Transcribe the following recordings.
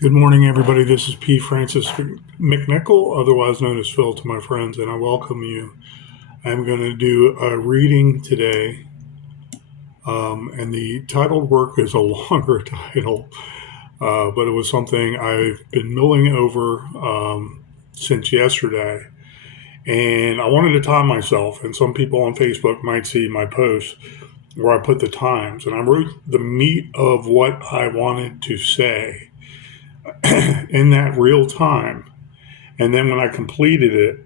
Good morning, everybody. This is P. Francis McNichol, otherwise known as Phil to my friends, and I welcome you. I'm going to do a reading today, and the titled work is a longer title, but it was something I've been mulling over since yesterday, and I wanted to time myself, and some people on Facebook might see my post where I put the times, and I wrote the meat of what I wanted to say in that real time. And then when I completed it,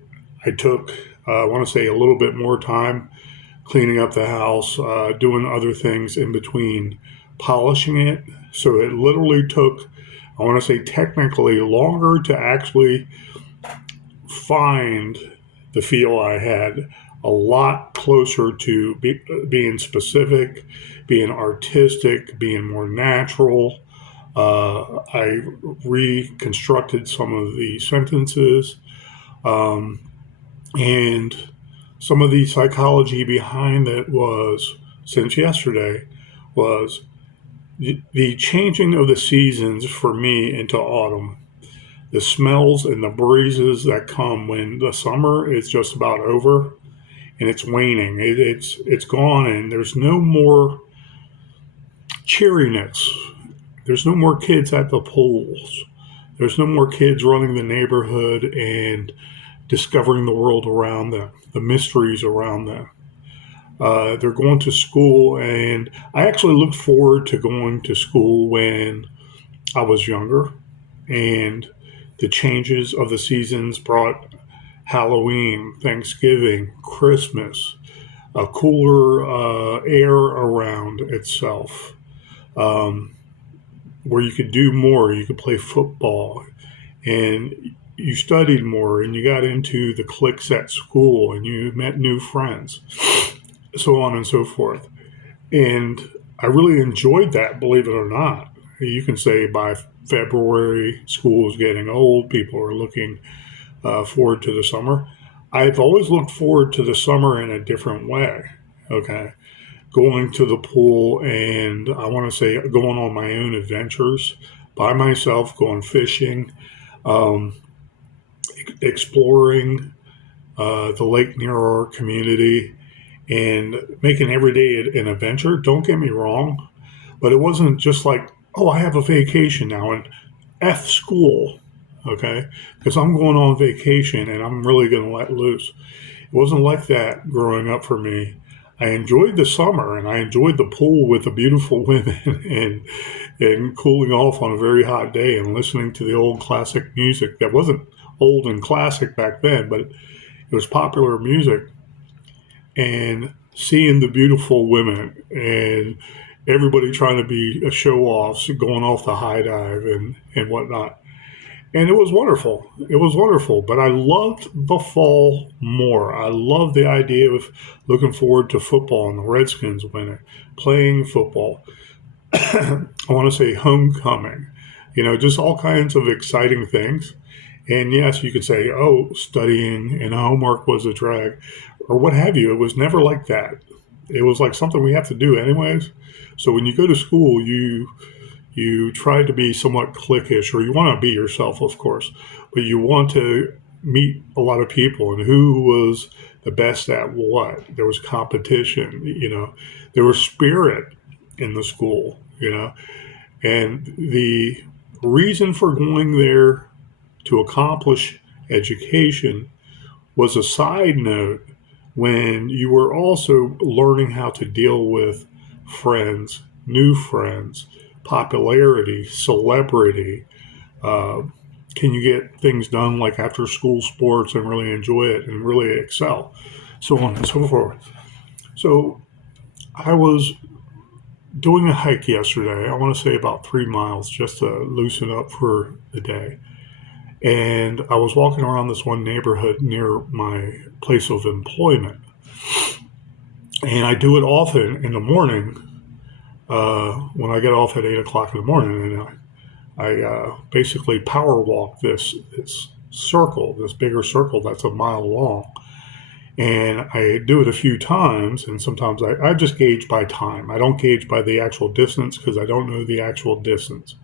I took, I want to say, a little bit more time cleaning up the house, doing other things in between, polishing it. So it literally took, I want to say, technically longer to actually find the feel I had, a lot closer to being specific, being artistic, being more natural. I reconstructed some of the sentences, and some of the psychology behind it was, since yesterday, was the changing of the seasons for me into autumn. The smells and the breezes that come when the summer is just about over and it's waning. It's gone, and there's no more cheeriness. There's no more kids at the pools. There's no more kids running the neighborhood and discovering the world around them, the mysteries around them. They're going to school, and I actually looked forward to going to school when I was younger, and the changes of the seasons brought Halloween, Thanksgiving, Christmas, a cooler air around itself. Where you could do more, you could play football, and you studied more, and you got into the cliques at school, and you met new friends, so on and so forth. And I really enjoyed that, believe it or not. You can say by February, school is getting old, people are looking forward to the summer. I've always looked forward to the summer in a different way, okay? Going to the pool, and I want to say going on my own adventures by myself, going fishing, exploring the lake near our community, and making every day an adventure. Don't get me wrong, but it wasn't just like, oh, I have a vacation now and F school, okay? Because I'm going on vacation and I'm really going to let loose. It wasn't like that growing up for me. I enjoyed the summer, and I enjoyed the pool with the beautiful women and cooling off on a very hot day and listening to the old classic music that wasn't old and classic back then, but it was popular music, and seeing the beautiful women and everybody trying to be a show-offs, going off the high dive and whatnot. And it was wonderful. It was wonderful. But I loved the fall more. I loved the idea of looking forward to football and the Redskins winning, playing football. I want to say homecoming, just all kinds of exciting things. And yes, you could say, oh, studying and homework was a drag or what have you. It was never like that. It was like something we have to do anyways. So when you go to school, you try to be somewhat cliquish, or you want to be yourself, of course, but you want to meet a lot of people and who was the best at what. There was competition, there was spirit in the school, and the reason for going there to accomplish education was a side note when you were also learning how to deal with friends, new friends, popularity, celebrity. Can you get things done like after school sports and really enjoy it and really excel, so on and so forth. So I was doing a hike yesterday. I want to say about 3 miles just to loosen up for the day. And I was walking around this one neighborhood near my place of employment. And I do it often in the morning when I get off at 8 o'clock in the morning. And I basically power walk this circle, this bigger circle that's a mile long. And I do it a few times, and sometimes I just gauge by time. I don't gauge by the actual distance because I don't know the actual distance.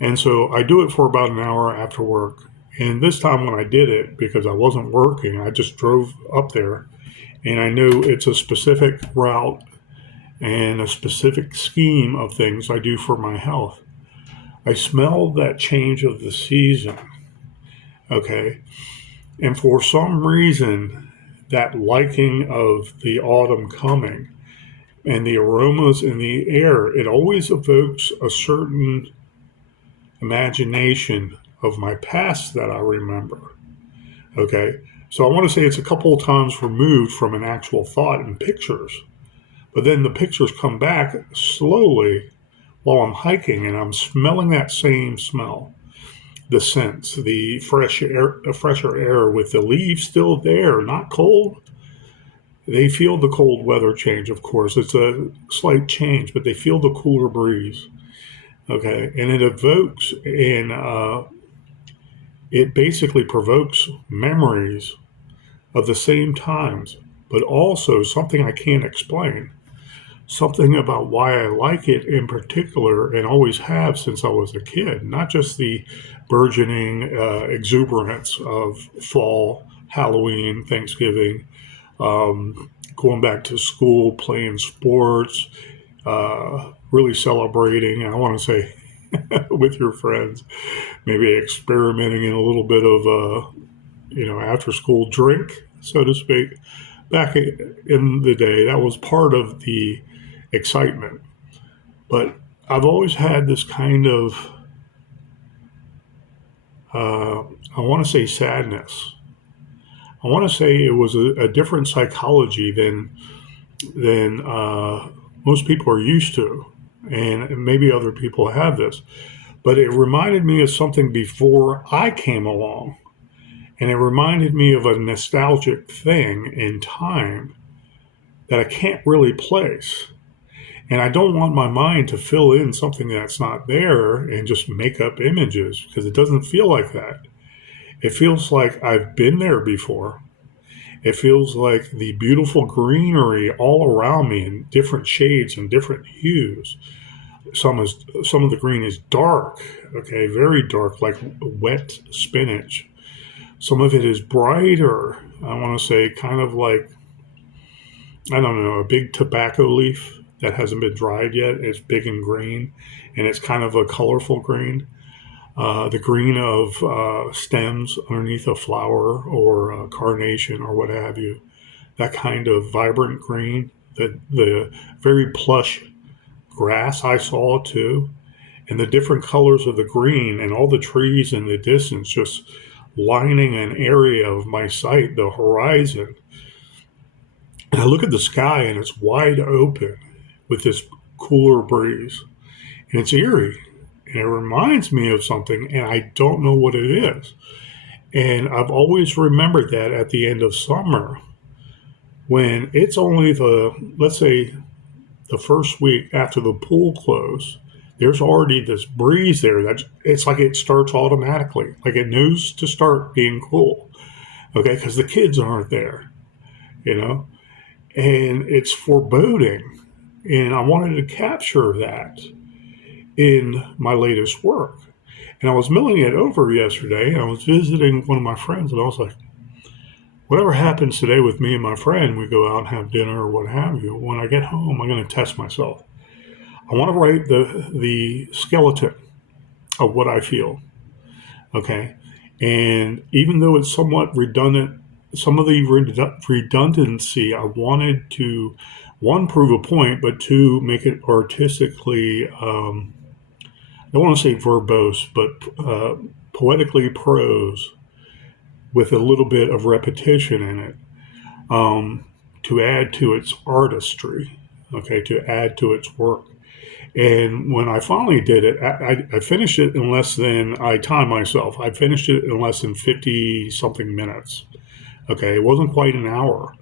And so I do it for about an hour after work. And this time when I did it, because I wasn't working, I just drove up there, and I knew it's a specific route and a specific scheme of things I do for my health. I smelled that change of the season. Okay. And for some reason, that liking of the autumn coming and the aromas in the air, it always evokes a certain imagination of my past that I remember. Okay. So I want to say it's a couple of times removed from an actual thought and pictures, but then the pictures come back slowly while I'm hiking and I'm smelling that same smell, the scents, the fresh air, the fresher air with the leaves still there, not cold. They feel the cold weather change, of course. It's a slight change, but they feel the cooler breeze. Okay. And it evokes and it basically provokes memories of the same times, but also something I can't explain. Something about why I like it in particular and always have since I was a kid, not just the burgeoning exuberance of fall, Halloween, Thanksgiving, going back to school, playing sports, really celebrating, I want to say, with your friends, maybe experimenting in a little bit of after school drink, so to speak. Back in the day, that was part of the excitement. But I've always had this kind of, I want to say sadness. I want to say it was a different psychology than most people are used to, and maybe other people have this. But it reminded me of something before I came along. And it reminded me of a nostalgic thing in time that I can't really place. And I don't want my mind to fill in something that's not there and just make up images, because it doesn't feel like that. It feels like I've been there before. It feels like the beautiful greenery all around me in different shades and different hues. Some of the green is dark, okay, very dark, like wet spinach. Some of it is brighter. I want to say kind of like, I don't know, a big tobacco leaf that hasn't been dried yet. It's big and green, and it's kind of a colorful green. The green of stems underneath a flower or a carnation or what have you. That kind of vibrant green. The very plush grass I saw too. And the different colors of the green and all the trees in the distance just lining an area of my sight, the horizon. And I look at the sky and it's wide open with this cooler breeze. And it's eerie. And it reminds me of something, and I don't know what it is. And I've always remembered that at the end of summer, when it's only let's say, the first week after the pool closed, there's already this breeze there that it's like it starts automatically, like it knows to start being cool. Okay, because the kids aren't there, you know, and it's foreboding. And I wanted to capture that in my latest work. And I was milling it over yesterday, and I was visiting one of my friends, and I was like, whatever happens today with me and my friend, we go out and have dinner or what have you, when I get home, I'm going to test myself. I want to write the skeleton of what I feel. Okay. And even though it's somewhat redundant, some of the redundancy, I wanted to, one, prove a point, but two, make it artistically, I don't want to say verbose, but poetically prose with a little bit of repetition in it, to add to its artistry, okay, to add to its work. And when I finally did it, I finished it in less than, I timed myself, I finished it in less than 50 something minutes. Okay, it wasn't quite an hour.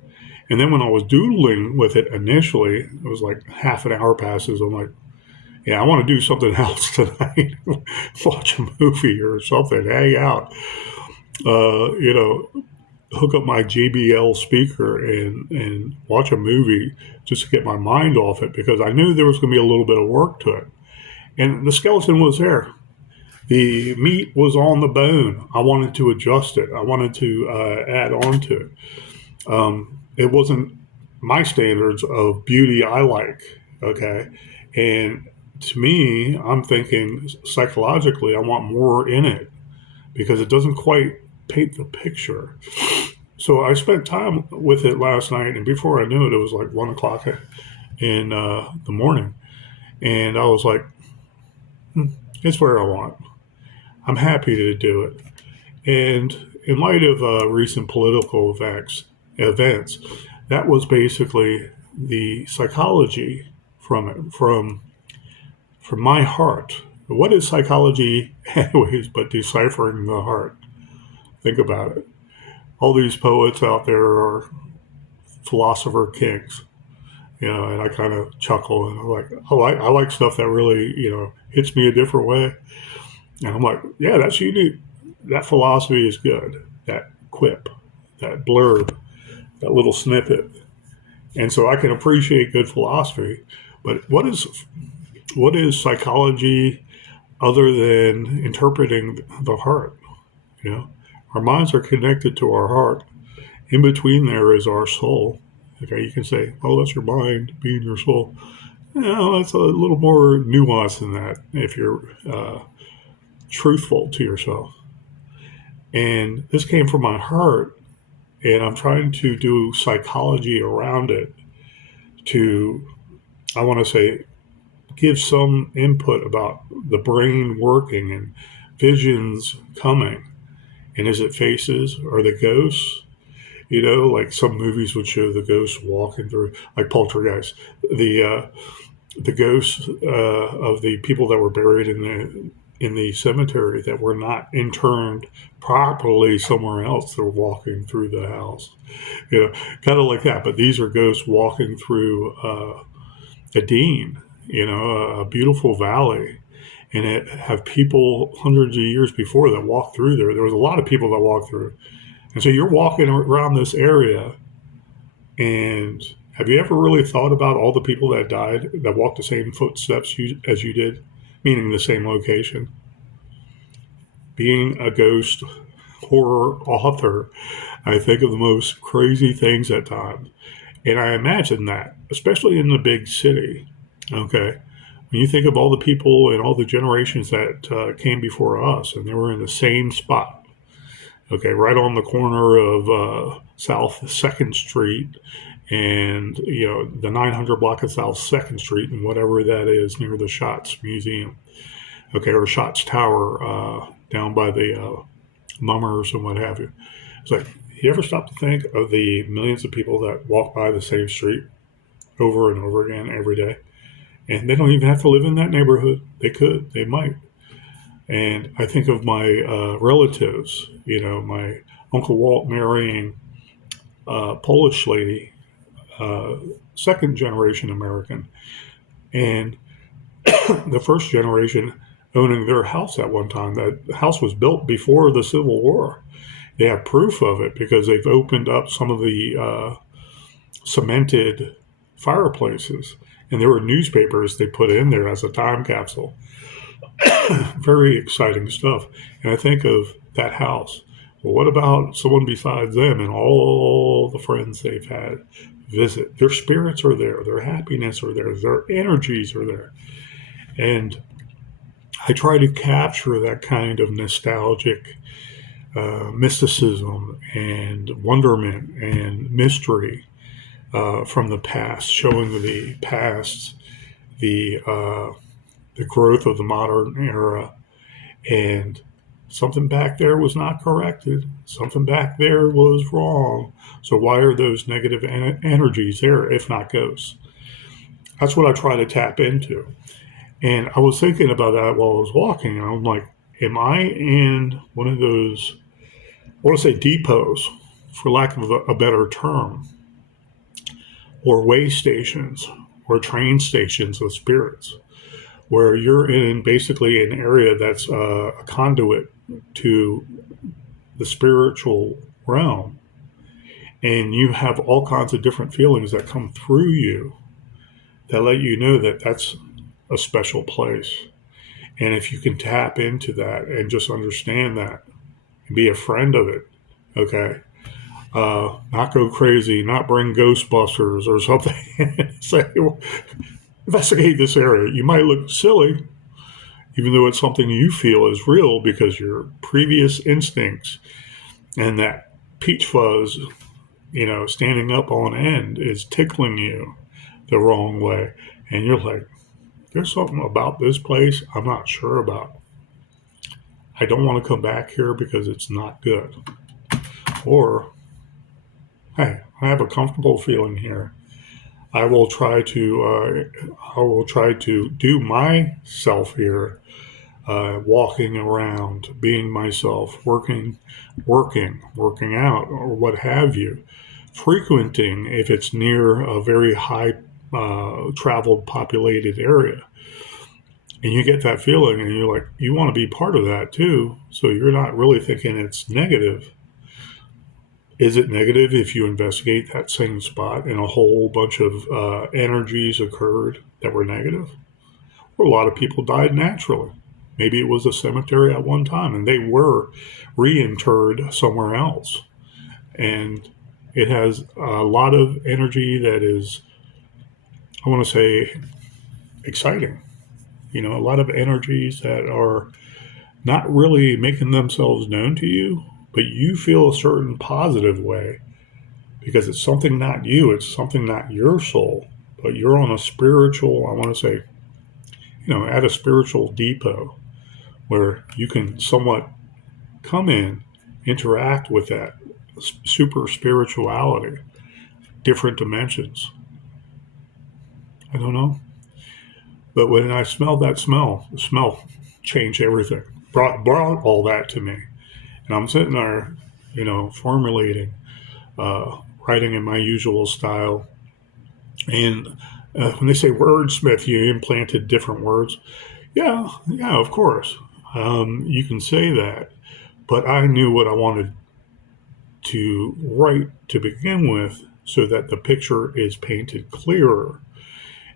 And then when I was doodling with it initially, it was like half an hour passes. I'm like, yeah, I want to do something else tonight. Watch a movie or something, hang out, hook up my JBL speaker and watch a movie just to get my mind off it, because I knew there was going to be a little bit of work to it. And the skeleton was there. The meat was on the bone. I wanted to adjust it. I wanted to add on to it. It wasn't my standards of beauty I like. Okay. And to me, I'm thinking psychologically, I want more in it because it doesn't quite paint the picture. So I spent time with it last night, and before I knew it, it was like 1 o'clock in the morning. And I was like, it's where I want. I'm happy to do it. And in light of recent political events, that was basically the psychology from it, from my heart. What is psychology, anyways, but deciphering the heart? Think about it. All these poets out there are philosopher kings, and I kind of chuckle and I'm like, I like stuff that really, hits me a different way. And I'm like, yeah, that's unique. That philosophy is good. That quip, that blurb, that little snippet. And so I can appreciate good philosophy. But what is psychology other than interpreting the heart? Our minds are connected to our heart. In between there is our soul. Okay, you can say, oh, that's your mind being your soul. No, that's a little more nuanced than that if you're truthful to yourself. And this came from my heart, and I'm trying to do psychology around it to, I want to say, give some input about the brain working and visions coming. And is it faces or the ghosts? Like some movies would show the ghosts walking through, like Poltergeist, the ghosts of the people that were buried in the cemetery that were not interned properly somewhere else. They're walking through the house, kind of like that. But these are ghosts walking through a dean, a beautiful valley, and it have people hundreds of years before that walked through there. There was a lot of people that walked through. And so you're walking around this area, and have you ever really thought about all the people that died that walked the same footsteps as you did, meaning the same location? Being a ghost horror author, I think of the most crazy things at times. And I imagine that, especially in the big city, okay? When you think of all the people and all the generations that came before us, and they were in the same spot, okay, right on the corner of South 2nd Street and, the 900 block of South 2nd Street and whatever that is near the Schatz Museum, okay, or Schatz Tower down by the Mummers and what have you. It's like, you ever stop to think of the millions of people that walk by the same street over and over again every day? And they don't even have to live in that neighborhood. They could, they might. And I think of my relatives, my Uncle Walt marrying a Polish lady, second generation American, and the first generation owning their house at one time. That house was built before the Civil War. They have proof of it because they've opened up some of the cemented fireplaces, and there were newspapers they put in there as a time capsule. Very exciting stuff. And I think of that house. Well, what about someone besides them and all the friends they've had visit? Their spirits are there, their happiness are there, their energies are there. And I try to capture that kind of nostalgic mysticism and wonderment and mystery from the past, showing the past, the growth of the modern era, and something back there was not corrected. Something back there was wrong. So why are those negative energies there, if not ghosts? That's what I try to tap into. And I was thinking about that while I was walking, and I'm like, am I in one of those, I want to say depots, for lack of a better term, or way stations, or train stations of spirits, where you're in basically an area that's a conduit to the spiritual realm, and you have all kinds of different feelings that come through you that let you know that that's a special place. And if you can tap into that and just understand that and be a friend of it, okay? Not go crazy, not bring Ghostbusters or something. Say, well, investigate this area. You might look silly, even though it's something you feel is real because your previous instincts and that peach fuzz, standing up on end is tickling you the wrong way. And you're like, there's something about this place I'm not sure about. I don't want to come back here because it's not good. Or, hey, I have a comfortable feeling here. I will try to do myself here, walking around, being myself, working out, or what have you. Frequenting if it's near a very high traveled populated area. And you get that feeling and you're like, you want to be part of that too. So you're not really thinking it's negative. Is it negative if you investigate that same spot and a whole bunch of energies occurred that were negative? Or a lot of people died naturally. Maybe it was a cemetery at one time and they were reinterred somewhere else. And it has a lot of energy that is, I want to say, exciting. A lot of energies that are not really making themselves known to you, but you feel a certain positive way because it's something not you, it's something not your soul, but you're on a spiritual, I want to say, at a spiritual depot where you can somewhat come in, interact with that super spirituality, different dimensions. I don't know. But when I smelled that smell, the smell changed everything, brought all that to me. And I'm sitting there, formulating, writing in my usual style. And when they say wordsmith, you implanted different words. Yeah, of course. You can say that. But I knew what I wanted to write to begin with so that the picture is painted clearer.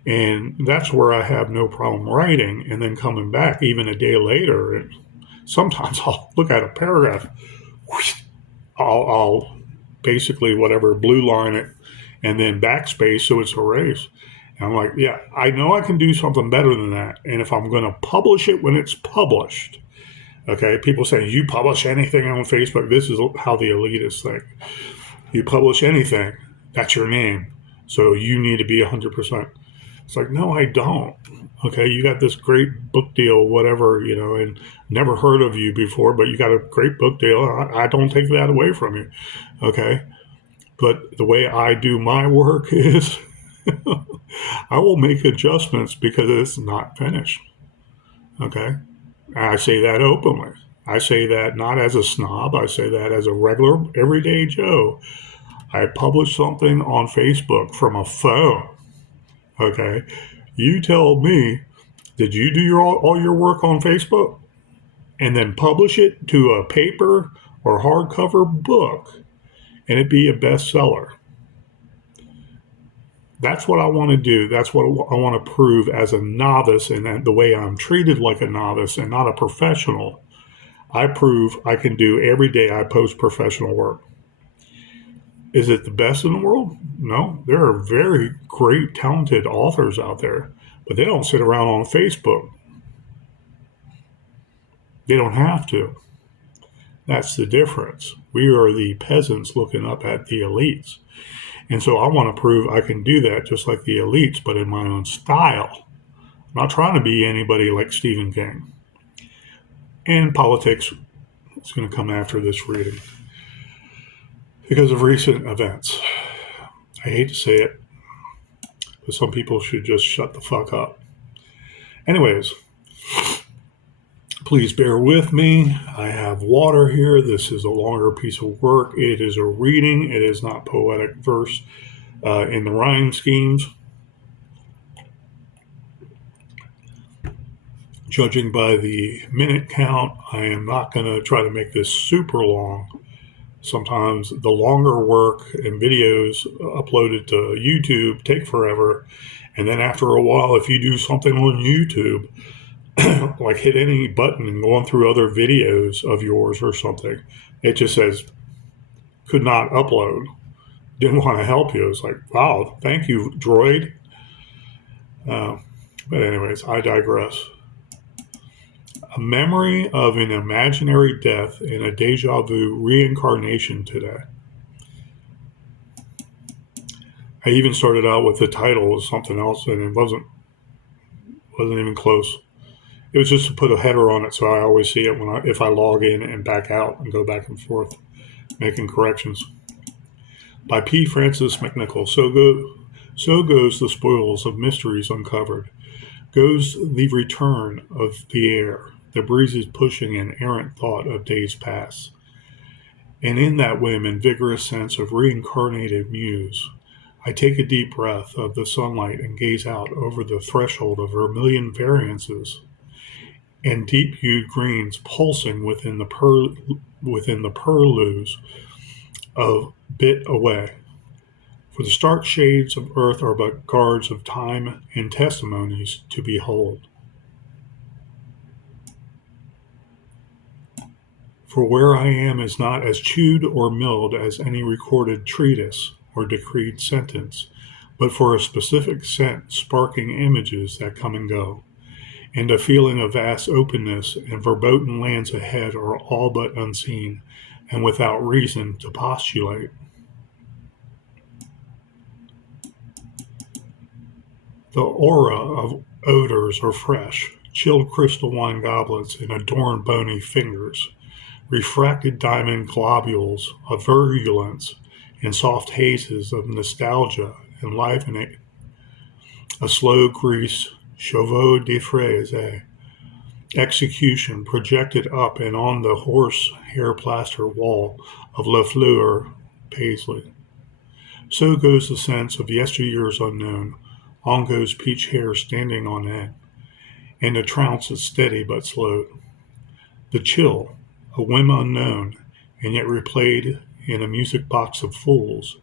And that's where I have no problem writing and then coming back even a day later. And sometimes I'll look at a paragraph, I'll basically whatever blue line it and then backspace so it's erased. And I'm like, yeah, I know I can do something better than that. And if I'm going to publish it when it's published, okay, people say, you publish anything on Facebook. This is how the elitists think. You publish anything, that's your name. So you need to be 100%. It's like, no, I don't. Okay, you got this great book deal, whatever, and never heard of you before, but you got a great book deal. I don't take that away from you. Okay, but the way I do my work is I will make adjustments because it's not finished. Okay, I say that openly. I say that not as a snob. I say that as a regular, everyday Joe. I publish something on Facebook from a phone. Okay, you tell me, did you do all your work on Facebook and then publish it to a paper or hardcover book and it be a bestseller? That's what I want to do. That's what I want to prove as a novice, and the way I'm treated like a novice and not a professional. I prove I can do every day I post professional work. Is it the best in the world? No. There are very great, talented authors out there, but they don't sit around on Facebook. They don't have to. That's the difference. We are the peasants looking up at the elites. And so I want to prove I can do that just like the elites, but in my own style. I'm not trying to be anybody like Stephen King. And politics is going to come after this reading because of recent events. I hate to say it, but some people should just shut the fuck up. Anyways, please bear with me. I have water here. This is a longer piece of work. It is a reading. It is not poetic verse in the rhyme schemes. Judging by the minute count, I am not going to try to make this super long. Sometimes the longer work and videos uploaded to YouTube take forever. And then after a while, if you do something on YouTube, like hit any button and going through other videos of yours or something. It just says could not upload. Didn't want to help you. It's like, wow, thank you, droid. Uh, but anyways, I digress. A memory of an imaginary death in a Dèjà Vu Reincarnation Today. I even started out with the title of something else, and it wasn't even close. It was just to put a header on it, so I always see it if I log in and back out and go back and forth, making corrections. By P. Francis McNichol. So goes the spoils of mysteries uncovered. Goes the return of the air, the breezes pushing an errant thought of days past. And in that whim and vigorous sense of reincarnated muse, I take a deep breath of the sunlight and gaze out over the threshold of vermillion variances and deep-hued greens pulsing within the purlieus of bit away. For the stark shades of earth are but guards of time and testimonies to behold. For where I am is not as chewed or milled as any recorded treatise or decreed sentence, but for a specific scent sparking images that come and go, and a feeling of vast openness and verboten lands ahead are all but unseen and without reason to postulate. The aura of odors are fresh, chilled crystal wine goblets and adorned bony fingers, refracted diamond globules of virulence and soft hazes of nostalgia enlivening, a slow grease chevaux-de-frise execution projected up and on the horse hair plaster wall of La Fleur, Paisley. So goes the sense of yesteryears unknown, on goes peach hair standing on end, and the trounce is steady but slow. The chill, a whim unknown, and yet replayed in a music box of fools,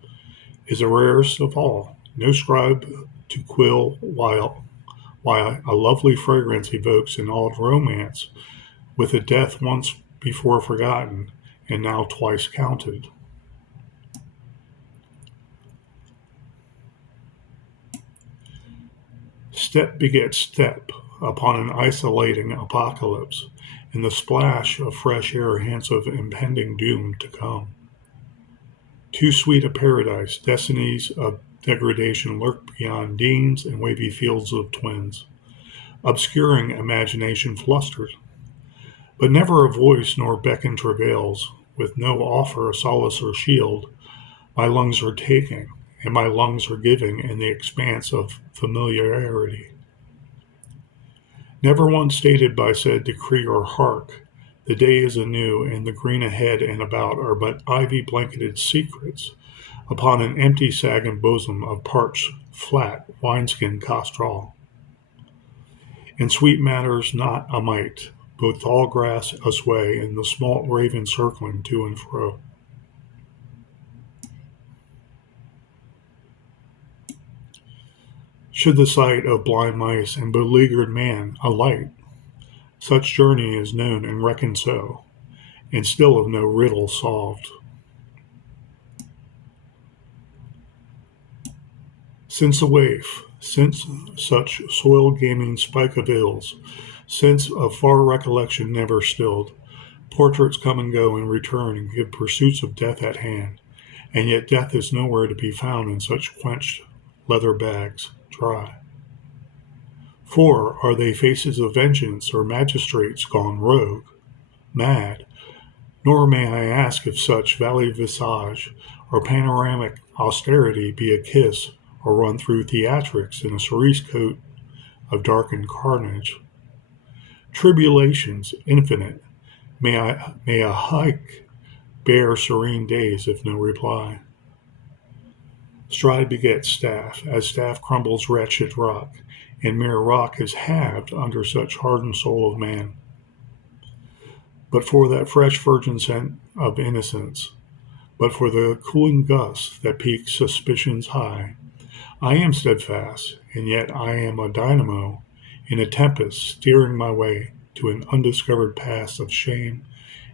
is the rarest of all. No scribe to quill while a lovely fragrance evokes an old romance, with a death once before forgotten and now twice counted. Step begets step upon an isolating apocalypse, and the splash of fresh air hints of impending doom to come. Too sweet a paradise, destinies of degradation lurk beyond deans and wavy fields of twins, obscuring imagination flustered. But never a voice nor beckon travails, with no offer of solace or shield, my lungs are taking, and my lungs are giving in the expanse of familiarity. Never once stated by said decree or hark, the day is anew, and the green ahead and about are but ivy-blanketed secrets upon an empty sagging bosom of parched, flat, wineskin castral. And sweet matters not a mite, both tall grass asway and the small raven circling to and fro. Should the sight of blind mice and beleaguered man alight, such journey is known and reckoned so, and still of no riddle solved. Since a waif, since such soil gaming spike of ills, since of far recollection never stilled, portraits come and go and return and give pursuits of death at hand, and yet death is nowhere to be found in such quenched leather bags, dry. For are they faces of vengeance or magistrates gone rogue, mad? Nor may I ask if such valley visage or panoramic austerity be a kiss or run through theatrics in a cerise coat of darkened carnage. Tribulations infinite, may a hike bear serene days if no reply. Stride begets staff, as staff crumbles wretched rock, and mere rock is halved under such hardened soul of man. But for that fresh virgin scent of innocence, but for the cooling gust that piques suspicions high, I am steadfast, and yet I am a dynamo in a tempest, steering my way to an undiscovered past of shame,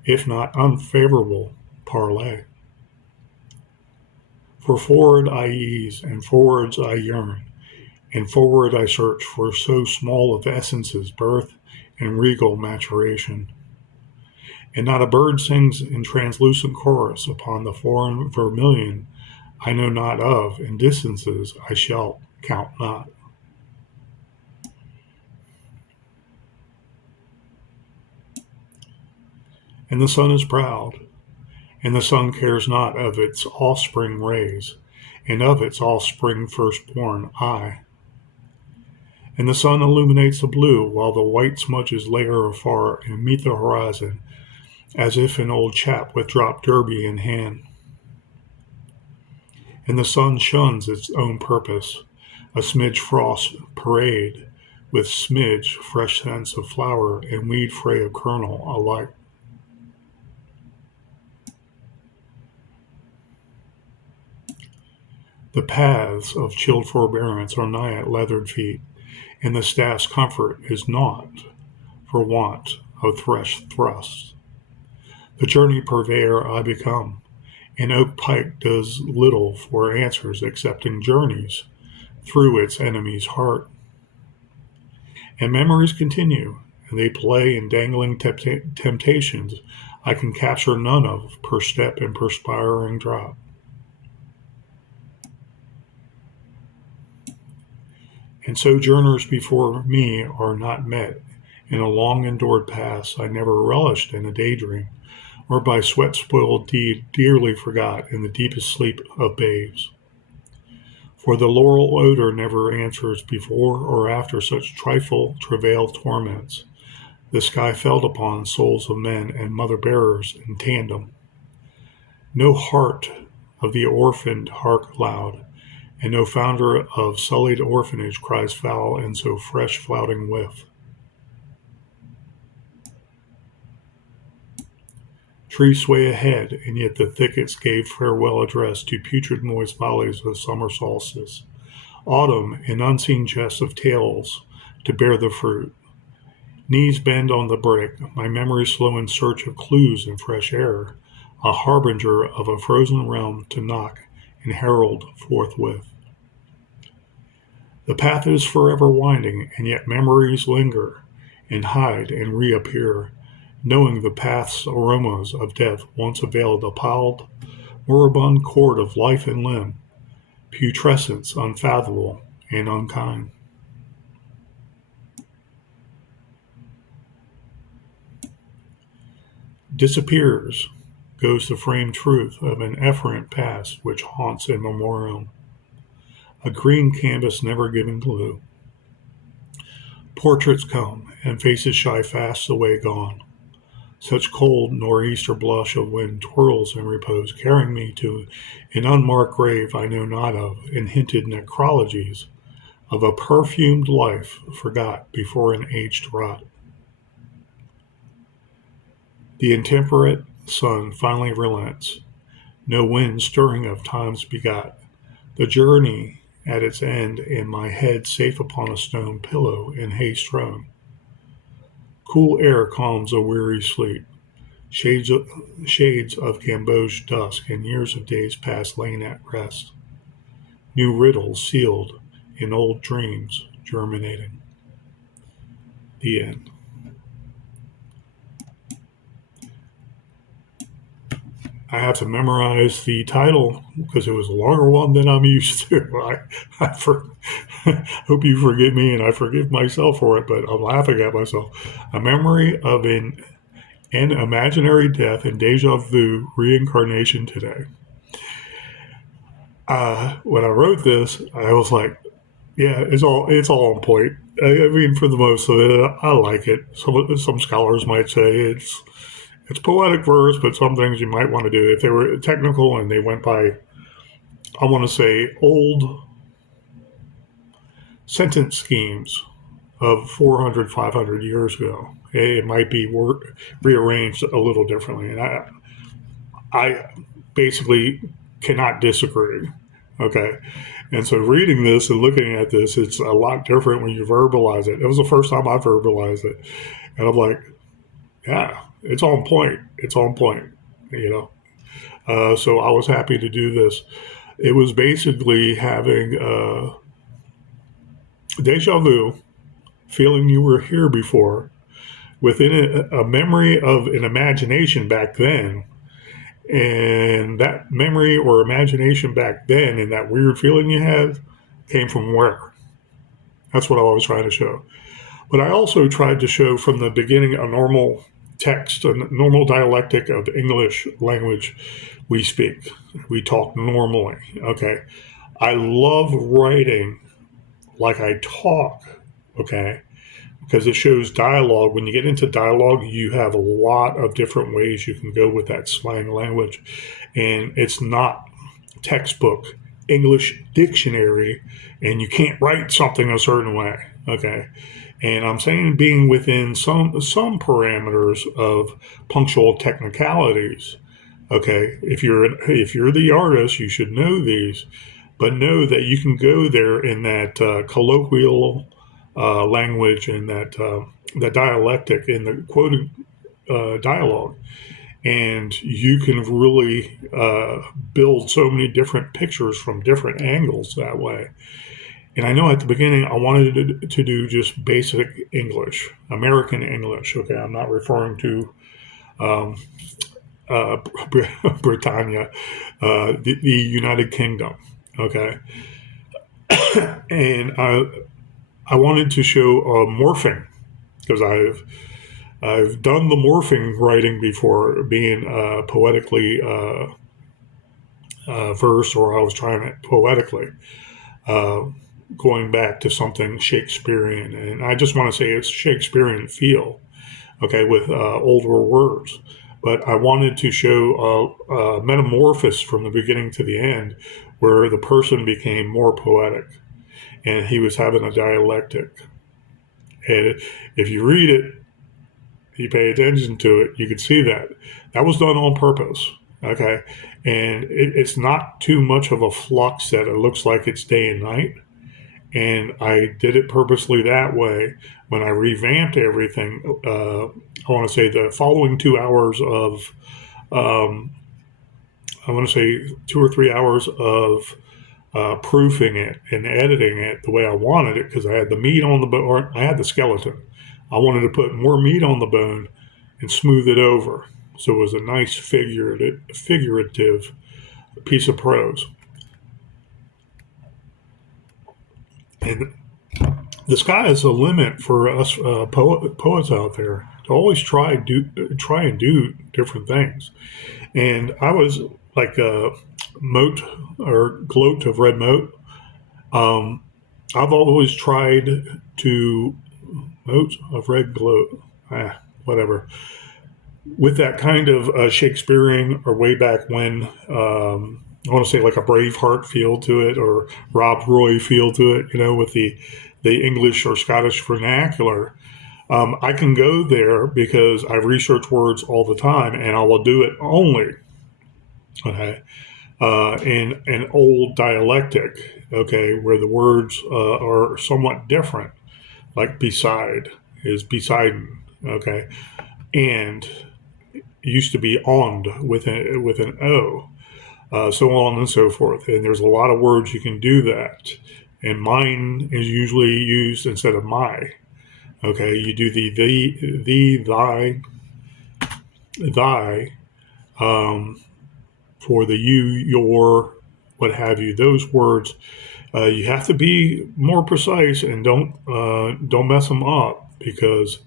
if not unfavorable parley. For forward I ease, and forwards I yearn, and forward I search for so small of essences birth and regal maturation. And not a bird sings in translucent chorus upon the foreign vermillion I know not of, and distances I shall count not. And the sun is proud, and the sun cares not of its offspring rays, and of its offspring firstborn I. And the sun illuminates the blue, while the white smudges layer afar and meet the horizon, as if an old chap with dropped derby in hand. And the sun shuns its own purpose, a smidge frost parade, with smidge fresh scents of flower and weed fray of kernel alike. The paths of chilled forbearance are nigh at leathered feet, and the staff's comfort is naught for want of fresh thrust. The journey purveyor I become, and oak pike does little for answers excepting journeys through its enemy's heart. And memories continue, and they play in dangling temptations I can capture none of per step and perspiring drop. And sojourners before me are not met in a long-endured past I never relished in a daydream, or by sweat-spoiled deed dearly forgot in the deepest sleep of babes. For the laurel odor never answers before or after such trifle travail torments. The sky fell upon souls of men and mother-bearers in tandem. No heart of the orphaned hark loud, and no founder of sullied orphanage cries foul in so fresh flouting whiff. Trees sway ahead, and yet the thickets gave farewell address to putrid moist volleys of summer solstice. Autumn, an unseen jest of tales to bear the fruit. Knees bend on the brick, my memory slow in search of clues in fresh air, a harbinger of a frozen realm to knock and herald forthwith. The path is forever winding, and yet memories linger and hide and reappear, knowing the path's aromas of death once availed a piled, moribund cord of life and limb, putrescence unfathomable and unkind. Disappears goes the framed truth of an efferent past which haunts in memoriam, a green canvas never giving glue. Portraits come, and faces shy fast away gone. Such cold nor'easter blush of wind twirls in repose, carrying me to an unmarked grave I know not of, and hinted necrologies of a perfumed life forgot before an aged rot. The intemperate sun finally relents, no wind stirring of time's begot, the journey at its end, and my head safe upon a stone pillow in hay strown. Cool air calms a weary sleep, shades of gamboge dusk, and years of days past lain at rest. New riddles sealed in old dreams germinating. The end. I have to memorize the title because it was a longer one than I'm used to. I hope you forgive me, and I forgive myself for it, but I'm laughing at myself. A memory of an imaginary death in Dèjà Vu Reincarnation Today. When I wrote this, I was like, yeah, it's all on point. I mean, for the most of it, I like it. Some scholars might say it's poetic verse, but some things you might want to do if they were technical and they went by, I want to say, old sentence schemes of 400, 500 years ago. It might be rearranged a little differently. And I basically cannot disagree. Okay. And so reading this and looking at this, it's a lot different when you verbalize it. It was the first time I verbalized it. And I'm like, yeah, it's on point. It's on point, you know. So I was happy to do this. It was basically having deja vu, feeling you were here before, within a memory of an imagination back then. And that memory or imagination back then and that weird feeling you had came from where? That's what I was trying to show. But I also tried to show from the beginning a normal text, a normal dialectic of English language we speak. We talk normally. Okay. I love writing like I talk. Okay. Because it shows dialogue. When you get into dialogue, you have a lot of different ways you can go with that slang language. And it's not textbook English dictionary, and you can't write something a certain way. Okay. And I'm saying being within some parameters of punctual technicalities. Okay. If you're the artist, you should know these, but know that you can go there in that colloquial language and that dialectic in the quoted dialogue, and you can really build so many different pictures from different angles that way. And I know at the beginning I wanted to do just basic English, American English. Okay, I'm not referring to um, uh, Britannia, the United Kingdom. Okay, and I wanted to show morphing because I've done the morphing writing before, being poetically verse, or I was trying it poetically, uh, going back to something Shakespearean. And I just want to say it's Shakespearean feel, okay, with older words. But I wanted to show a metamorphosis from the beginning to the end where the person became more poetic and he was having a dialectic. And if you read it, you pay attention to it, you can see that. That was done on purpose, okay? And it's not too much of a flux that it looks like it's day and night. And I did it purposely that way. When I revamped everything, I want to say the following 2 hours of, um, I want to say 2 or 3 hours of proofing it and editing it the way I wanted it, because I had the meat on the bone, or I had the skeleton. I wanted to put more meat on the bone and smooth it over. So it was a nice figurative piece of prose. And the sky is the limit for us poets out there to always try and do different things. And I was like a moat or gloat of red moat. Um, I've always tried to moat of red gloat, whatever, with that kind of Shakespearean or way back when. I want to say like a Braveheart feel to it, or Rob Roy feel to it, with the English or Scottish vernacular. I can go there because I research words all the time, and I will do it only, okay, in an old dialectic, okay, where the words are somewhat different, like beside is besiding, okay, and used to be ond with an O, so on and so forth. And there's a lot of words you can do that. And mine is usually used instead of my. Okay, you do the, thy, for the you, your, what have you. Those words, you have to be more precise and don't mess them up, because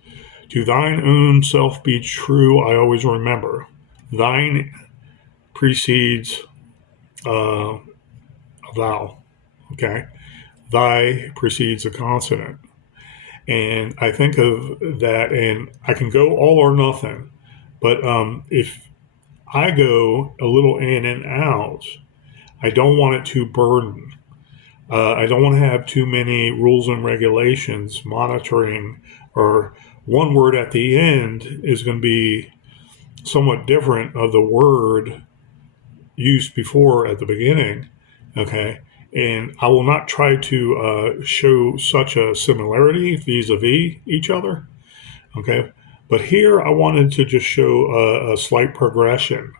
to thine own self be true. I always remember, thine precedes a vowel. Okay, thy precedes a consonant. And I think of that, and I can go all or nothing. But if I go a little in and out, I don't want it to burden. I don't want to have too many rules and regulations monitoring, or one word at the end is going to be somewhat different of the word used before at the beginning. Okay. And I will not try to show such a similarity vis-a-vis each other. Okay. But here I wanted to just show a slight progression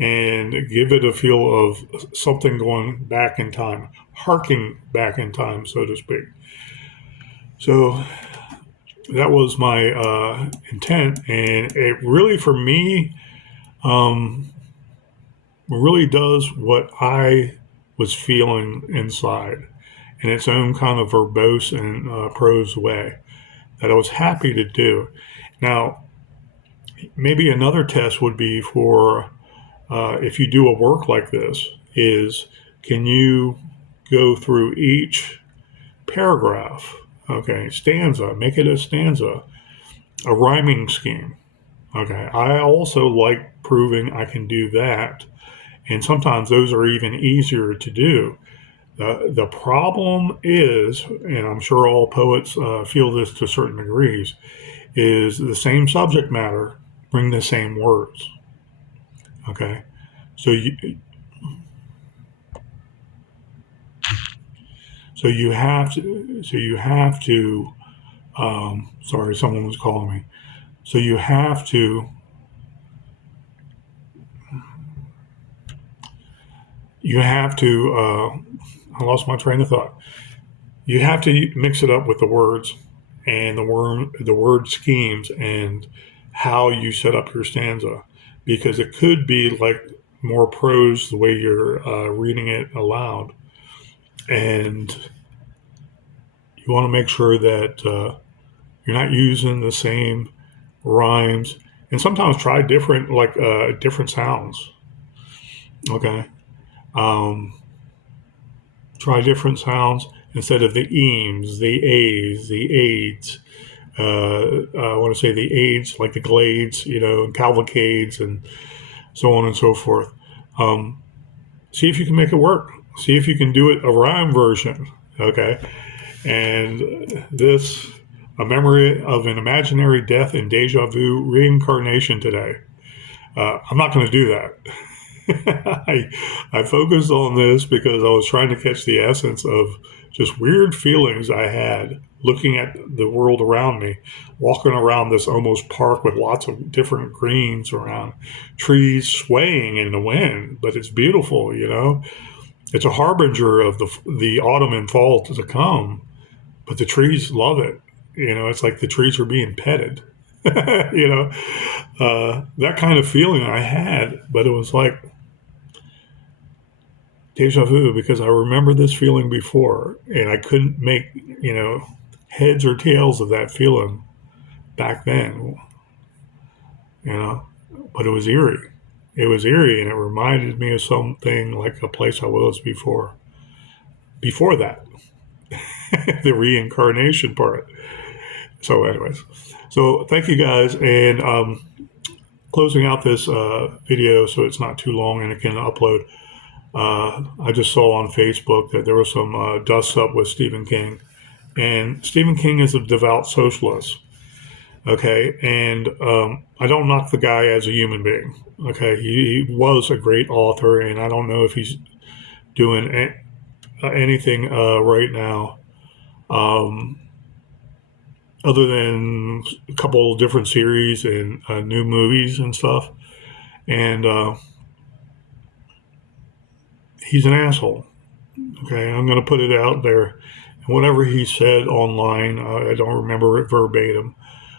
and give it a feel of something going back in time, harking back in time, so to speak. So that was my intent. And it really, for me, really does what I was feeling inside in its own kind of verbose and prose way that I was happy to do. Now, maybe another test would be for if you do a work like this is can you go through each paragraph, okay, stanza, make it a stanza, a rhyming scheme. Okay, I also like proving I can do that. And sometimes those are even easier to do. The problem is, and I'm sure all poets feel this to certain degrees, is the same subject matter bring the same words. Okay, so you have to. Sorry, someone was calling me. So you have to. You have to. I lost my train of thought. You have to mix it up with the words and the word schemes and how you set up your stanza, because it could be like more prose the way you're reading it aloud, and you want to make sure that you're not using the same rhymes, and sometimes try different sounds. Okay, um, try different sounds instead of the eames, the a's, the aids. I want to say the aids, like the glades, and cavalcades, and so on and so forth. Um, See if you can make it work. See if you can do it a rhyme version. Okay, and this a memory of an imaginary death in Dèjà Vu Reincarnation Today. I'm not going to do that. I focused on this because I was trying to catch the essence of just weird feelings I had looking at the world around me, walking around this almost park with lots of different greens around, trees swaying in the wind, but it's beautiful. It's a harbinger of the autumn and fall to come, but the trees love it. It's like the trees are being petted. That kind of feeling I had, but it was like deja vu because I remember this feeling before and I couldn't make, heads or tails of that feeling back then, but it was eerie. It was eerie and it reminded me of something like a place I was before that, the reincarnation part. So anyways, so thank you guys. And closing out this video so it's not too long and it can upload. I just saw on Facebook that there was some dust up with Stephen King. And Stephen King is a devout socialist. Okay. And I don't knock the guy as a human being. Okay. He was a great author, and I don't know if he's doing anything right now other than a couple of different series and new movies and stuff. And he's an asshole. Okay, I'm going to put it out there. And whatever he said online, I don't remember it verbatim,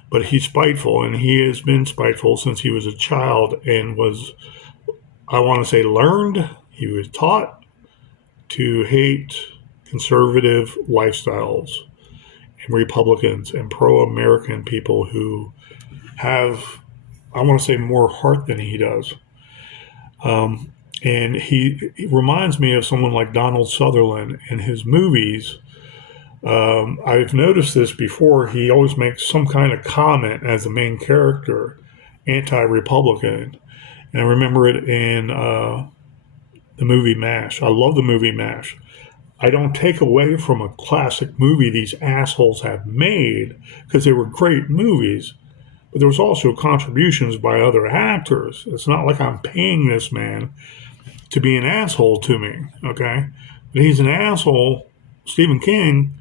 but he's spiteful, and he has been spiteful since he was a child and was, I want to say, learned. He was taught to hate conservative lifestyles and Republicans and pro-American people who have, I want to say, more heart than he does. And he reminds me of someone like Donald Sutherland in his movies. I've noticed this before. He always makes some kind of comment as the main character, anti-Republican. And I remember it in the movie MASH. I love the movie MASH. I don't take away from a classic movie these assholes have made because they were great movies. But there was also contributions by other actors. It's not like I'm paying this man to be an asshole to me, okay? But he's an asshole, Stephen King,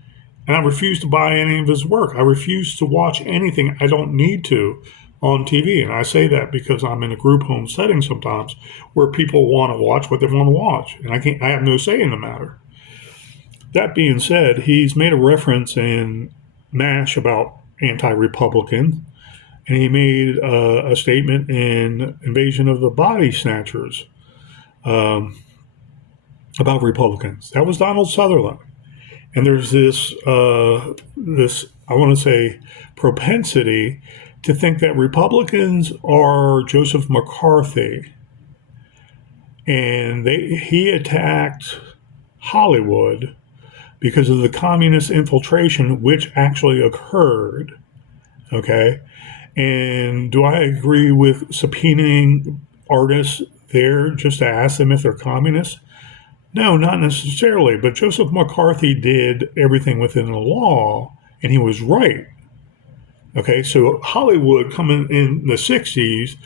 and I refuse to buy any of his work. I refuse to watch anything I don't need to on TV. And I say that because I'm in a group home setting sometimes where people want to watch what they want to watch. And I have no say in the matter. That being said, he's made a reference in MASH about anti-Republican, and he made a statement in Invasion of the Body Snatchers about Republicans. That was Donald Sutherland. And there's this I want to say propensity to think that Republicans are Joseph McCarthy, and he attacked Hollywood because of the communist infiltration which actually occurred. Okay, and do I agree with subpoenaing artists there just to ask them if they're communists? No, not necessarily, but Joseph McCarthy did everything within the law, and he was right. Okay, so Hollywood coming in the 60s,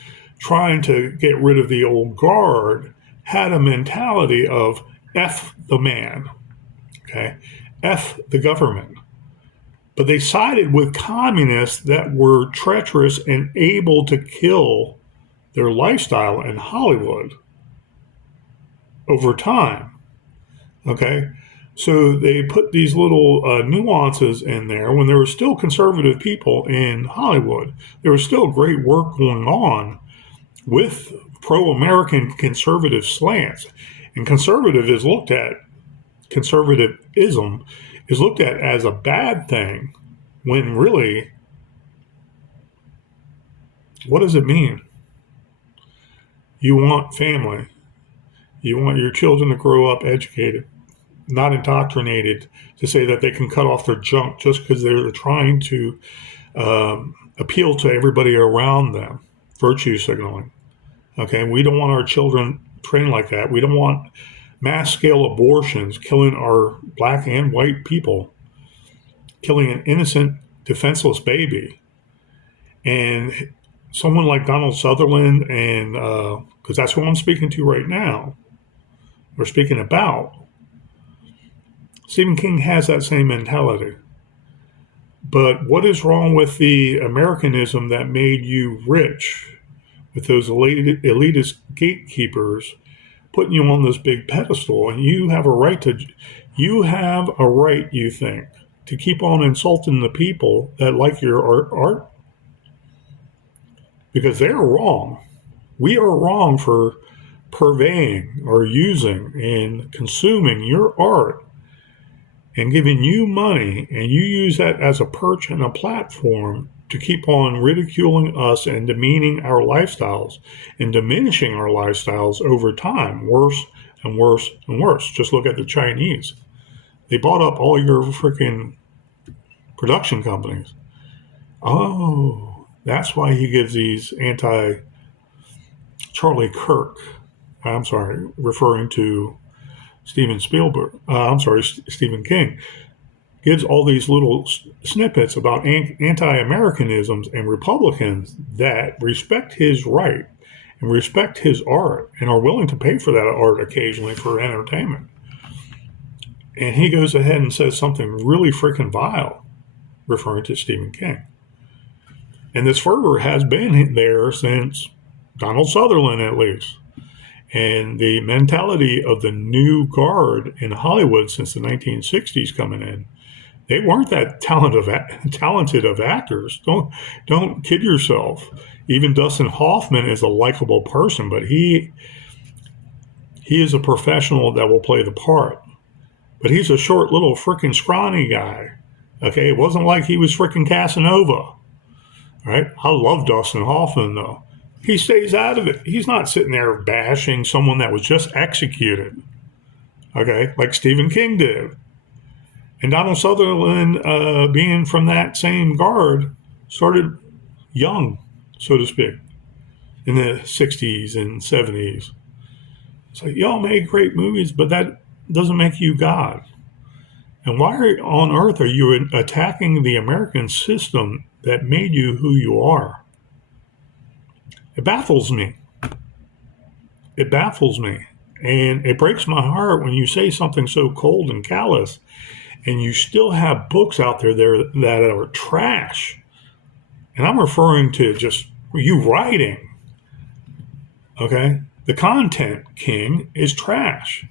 trying to get rid of the old guard, had a mentality of F the man, okay, F the government. But they sided with communists that were treacherous and able to kill their lifestyle in Hollywood over time. Okay, so they put these little nuances in there when there were still conservative people in Hollywood. There was still great work going on with pro-American conservative slants. And conservatism is looked at as a bad thing when really, what does it mean? You want family. You want your children to grow up educated, not indoctrinated to say that they can cut off their junk just because they're trying to appeal to everybody around them, virtue signaling. Okay, we don't want our children trained like that. We don't want mass scale abortions killing our black and white people, killing an innocent, defenseless baby. And someone like Donald Sutherland, and because that's who I'm speaking to right now, we're speaking about, Stephen King has that same mentality. But what is wrong with the Americanism that made you rich, with those elitist gatekeepers putting you on this big pedestal? And you have a right, you think, to keep on insulting the people that like your art? Because they're wrong. We are wrong for purveying or using and consuming your art and giving you money, and you use that as a perch and a platform to keep on ridiculing us and demeaning our lifestyles and diminishing our lifestyles over time, worse and worse and worse. Just look at the Chinese. They bought up all your freaking production companies. Oh, that's why he gives these Charlie Kirk, referring to Stephen King, gives all these little snippets about anti-Americanisms and Republicans that respect his right and respect his art and are willing to pay for that art occasionally for entertainment. And he goes ahead and says something really freaking vile, referring to Stephen King. And this fervor has been there since Donald Sutherland, at least. And the mentality of the new guard in Hollywood since the 1960s coming in, they weren't that talented of actors. Don't kid yourself. Even Dustin Hoffman is a likable person, but he is a professional that will play the part. But he's a short little freaking scrawny guy. Okay, it wasn't like he was freaking Casanova. Right? I love Dustin Hoffman though. He stays out of it. He's not sitting there bashing someone that was just executed, okay, like Stephen King did. And Donald Sutherland, being from that same guard, started young, so to speak, in the 60s and 70s. It's like, y'all made great movies, but that doesn't make you God. And why on earth are you attacking the American system that made you who you are? It baffles me. It baffles me. And it breaks my heart when you say something so cold and callous, and you still have books out there that are trash. And I'm referring to just you writing. Okay? The content, King, is trash.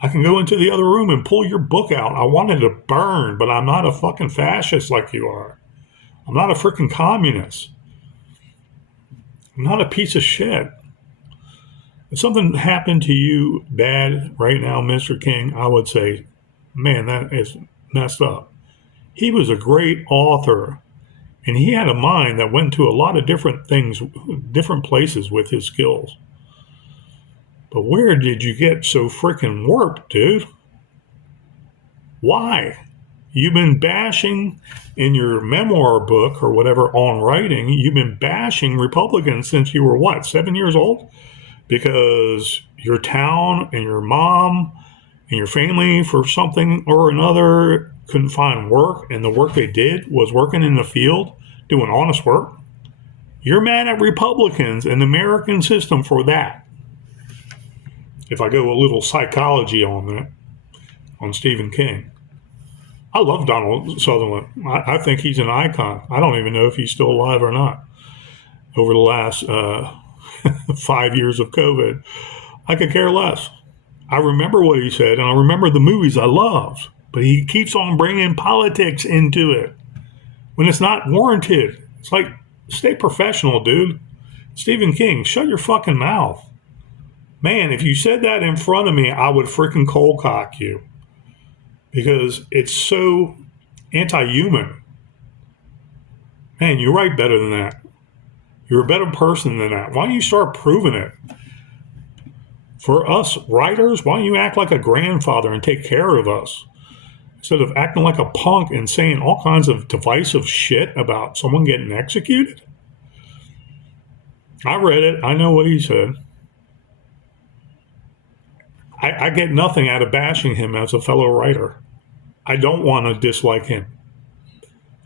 I can go into the other room and pull your book out. I wanted to burn, but I'm not a fucking fascist like you are. I'm not a freaking communist. I'm not a piece of shit. If something happened to you bad right now, Mr. King, I would say, man, that is messed up. He was a great author, and he had a mind that went to a lot of different things, different places with his skills. But where did you get so freaking warped, dude? Why? You've been bashing in your memoir book or whatever on writing, you've been bashing Republicans since you were what, 7 years old? Because your town and your mom and your family, for something or another, couldn't find work, and the work they did was working in the field, doing honest work. You're mad at Republicans and the American system for that. If I go a little psychology on that, on Stephen King. I love Donald Sutherland. I think he's an icon. I don't even know if he's still alive or not. Over the last 5 years of COVID, I could care less. I remember what he said, and I remember the movies I loved, but he keeps on bringing politics into it when it's not warranted. It's like, stay professional, dude. Stephen King, shut your fucking mouth. Man, if you said that in front of me, I would freaking cold cock you because it's so anti-human. Man, you write better than that. You're a better person than that. Why don't you start proving it? For us writers, why don't you act like a grandfather and take care of us? Instead of acting like a punk and saying all kinds of divisive shit about someone getting executed. I read it. I know what he said. I get nothing out of bashing him as a fellow writer. I don't want to dislike him.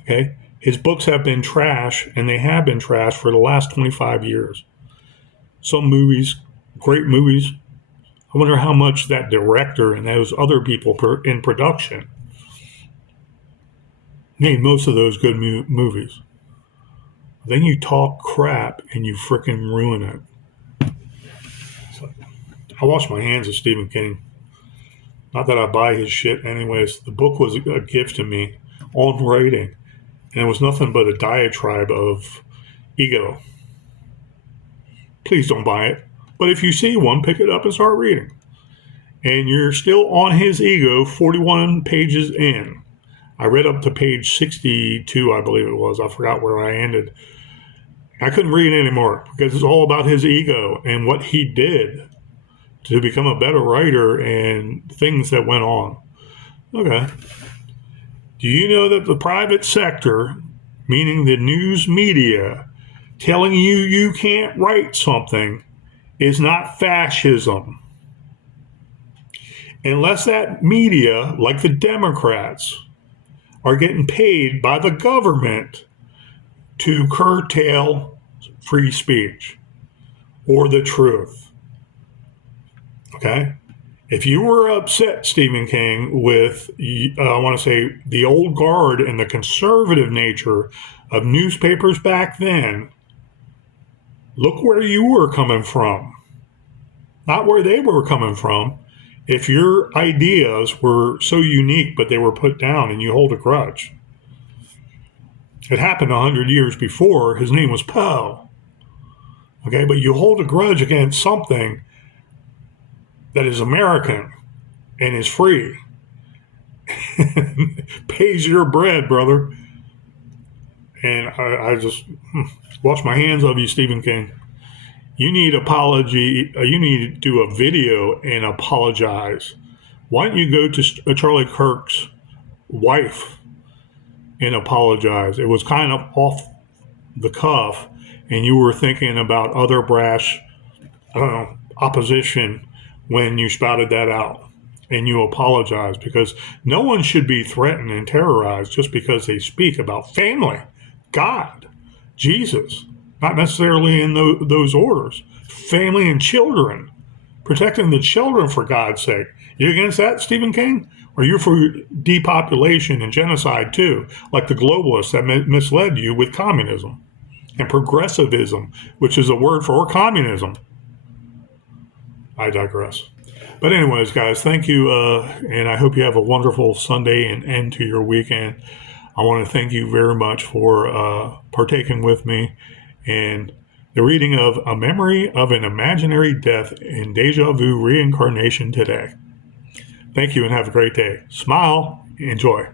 Okay? His books have been trash, and they have been trash for the last 25 years. Some movies, great movies. I wonder how much that director and those other people in production made most of those good movies. Then you talk crap and you freaking ruin it. I wash my hands of Stephen King. Not that I buy his shit anyways. The book was a gift to me on writing. And it was nothing but a diatribe of ego. Please don't buy it. But if you see one, pick it up and start reading. And you're still on his ego 41 pages in. I read up to page 62, I believe it was. I forgot where I ended. I couldn't read anymore because it's all about his ego and what he did to become a better writer and things that went on. Okay. Do you know that the private sector, meaning the news media, telling you you can't write something is not fascism? Unless that media, like the Democrats, are getting paid by the government to curtail free speech or the truth. Okay? If you were upset, Stephen King, with, I want to say, the old guard and the conservative nature of newspapers back then, look where you were coming from, not where they were coming from. If your ideas were so unique, but they were put down and you hold a grudge. It happened 100 years before. His name was Poe. Okay, but you hold a grudge against something that is American and is free. Pays your bread, brother. And I just wash my hands of you, Stephen King. You need apology. You need to do a video and apologize. Why don't you go to Charlie Kirk's wife and apologize? It was kind of off the cuff, and you were thinking about other brash, opposition when you spouted that out. And you apologize, because no one should be threatened and terrorized just because they speak about family, God, Jesus. Not necessarily in those orders. Family and children. Protecting the children, for God's sake. You against that, Stephen King? Or you're for depopulation and genocide too, like the globalists that misled you with communism and progressivism, which is a word for communism. I digress. But anyways, guys, thank you, and I hope you have a wonderful Sunday and end to your weekend. I want to thank you very much for partaking with me in the reading of A Memory of an Imaginary Death in Dèjà Vu Reincarnation Today. Thank you and have a great day. Smile. Enjoy.